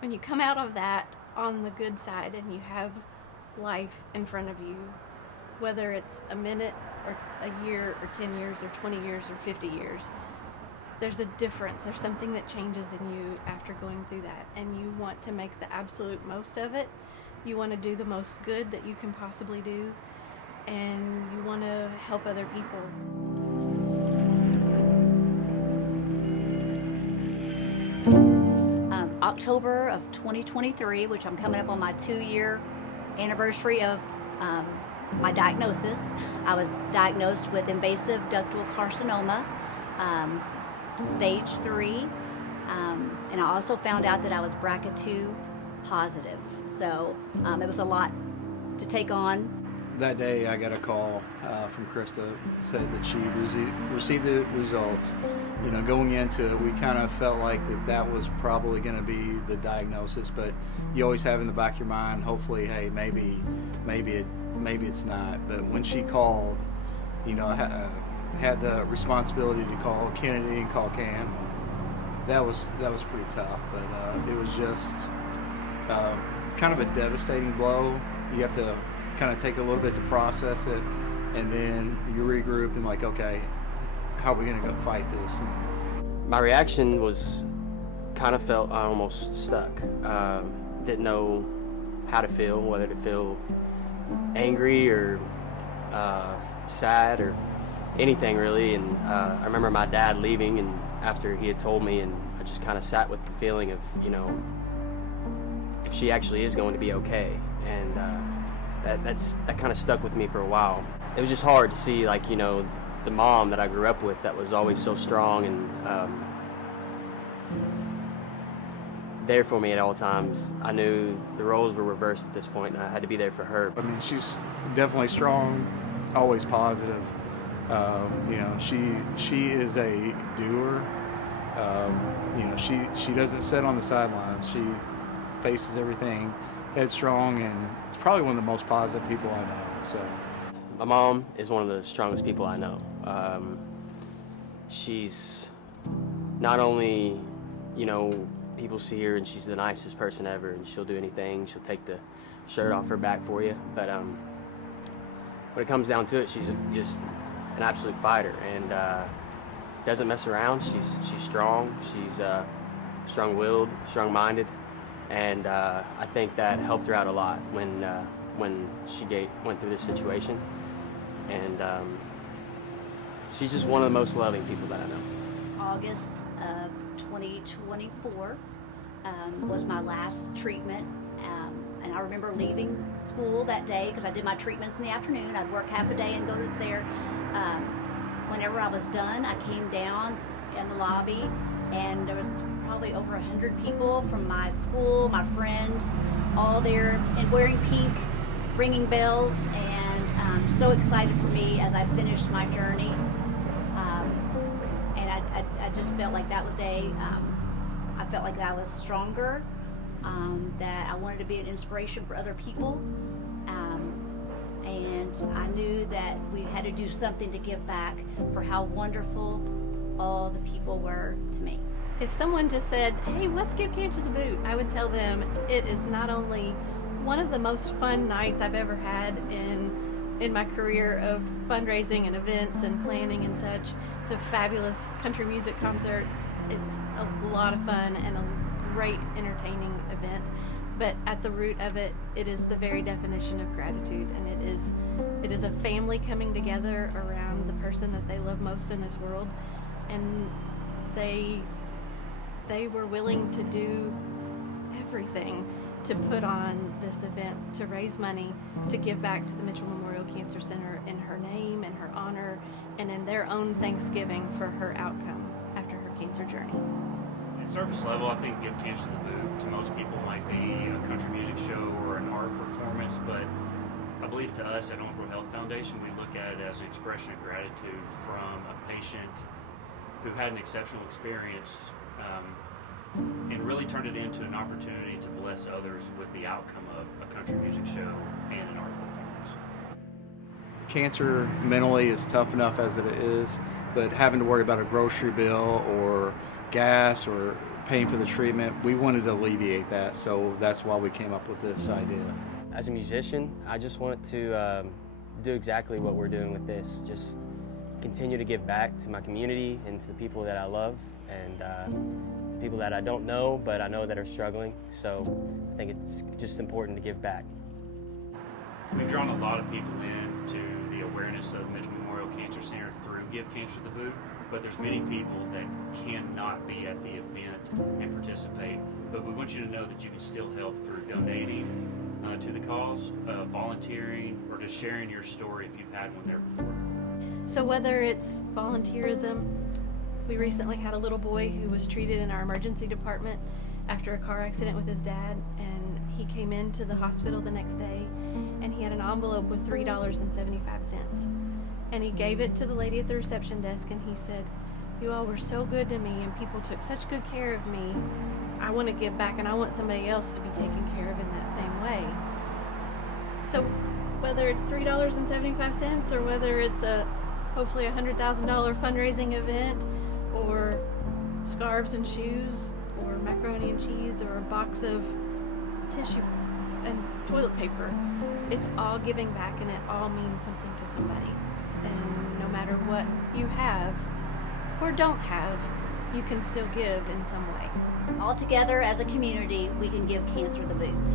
when you come out of that on the good side and you have life in front of you, whether it's a minute or a year or 10 years or 20 years or 50 years, there's a difference. There's something that changes in you after going through that, and you want to make the absolute most of it. You want to do the most good that you can possibly do, and you want to help other people. October of 2023, which I'm coming up on my 2-year anniversary of my diagnosis. I was diagnosed with invasive ductal carcinoma, stage 3, and I also found out that I was BRCA2 positive. So it was a lot to take on. That day I got a call from Krista, said that she received the results. You know, going into it, we kind of felt like that was probably going to be the diagnosis, but you always have in the back of your mind, hopefully, hey, maybe it's not. But when she called, you know, I had the responsibility to call Kennedy and call Cam. That was pretty tough, but it was just kind of a devastating blow. You have to kind of take a little bit to process it, and then you regroup and like, okay, how are we going to go fight this? My reaction was kind of felt almost stuck. Didn't know how to feel, whether to feel angry or sad or anything really. And I remember my dad leaving, and after he had told me, and I just kind of sat with the feeling of, you know, if she actually is going to be okay. And that kind of stuck with me for a while. It was just hard to see, like, you know, the mom that I grew up with that was always so strong and there for me at all times. I knew the roles were reversed at this point, and I had to be there for her. I mean, she's definitely strong, always positive. You know, she is a doer. You know, she doesn't sit on the sidelines. She faces everything headstrong, and it's probably one of the most positive people I know. So. My mom is one of the strongest people I know. She's not only, you know, people see her and she's the nicest person ever, and she'll do anything. She'll take the shirt off her back for you. But when it comes down to it, she's just an absolute fighter, and doesn't mess around. She's strong. She's strong-willed, strong-minded, and I think that helped her out a lot when she went through this situation. And she's just one of the most loving people that I know. August of 2024 was my last treatment, and I remember leaving school that day because I did my treatments in the afternoon. I'd work half a day and go to there. Whenever I was done, I came down in the lobby, and there was probably over 100 people from my school, my friends, all there and wearing pink, ringing bells, and so excited for me as I finished my journey. And I just felt like that was day, I felt like I was stronger, that I wanted to be an inspiration for other people. And I knew that we had to do something to give back for how wonderful all the people were to me. If someone just said, hey, let's give Cancer the Boot, I would tell them it is not only one of the most fun nights I've ever had in my career of fundraising and events and planning and such. It's a fabulous country music concert. It's a lot of fun and a great entertaining event. But at the root of it, it is the very definition of gratitude, and it is a family coming together around the person that they love most in this world, and they were willing to do everything to put on this event, to raise money, to give back to the Mitchell Memorial Cancer Center in her name, in her honor, and in their own thanksgiving for her outcome after her cancer journey. At surface level, I think Give Cancer the Boot to most people might be a country music show or an art performance, but I believe to us at Owensboro Health Foundation, we look at it as an expression of gratitude from a patient who had an exceptional experience and really turned it into an opportunity to bless others with the outcome of a country music show and an art performance. Cancer mentally is tough enough as it is, but having to worry about a grocery bill or gas or paying for the treatment. We wanted to alleviate that, so that's why we came up with this idea. As a musician, I just wanted to do exactly what we're doing with this. Just continue to give back to my community and to the people that I love, and to people that I don't know, but I know that are struggling. So I think it's just important to give back. We've drawn a lot of people in to the awareness of Mitchell Memorial Cancer Center through Give Cancer the Boot, but there's many people that cannot be at the event and participate. But we want you to know that you can still help through donating to the cause, volunteering, or just sharing your story if you've had one there before. So whether it's volunteerism, we recently had a little boy who was treated in our emergency department after a car accident with his dad, and he came into the hospital the next day and he had an envelope with $3.75, and he gave it to the lady at the reception desk, and he said, "You all were so good to me and people took such good care of me. I want to give back, and I want somebody else to be taken care of in that same way." So whether it's $3.75 or whether it's hopefully a $100,000 fundraising event, or scarves and shoes, or macaroni and cheese, or a box of tissue and toilet paper, it's all giving back, and it all means something to somebody. And no matter what you have or don't have, you can still give in some way. All together as a community, we can give cancer the boot.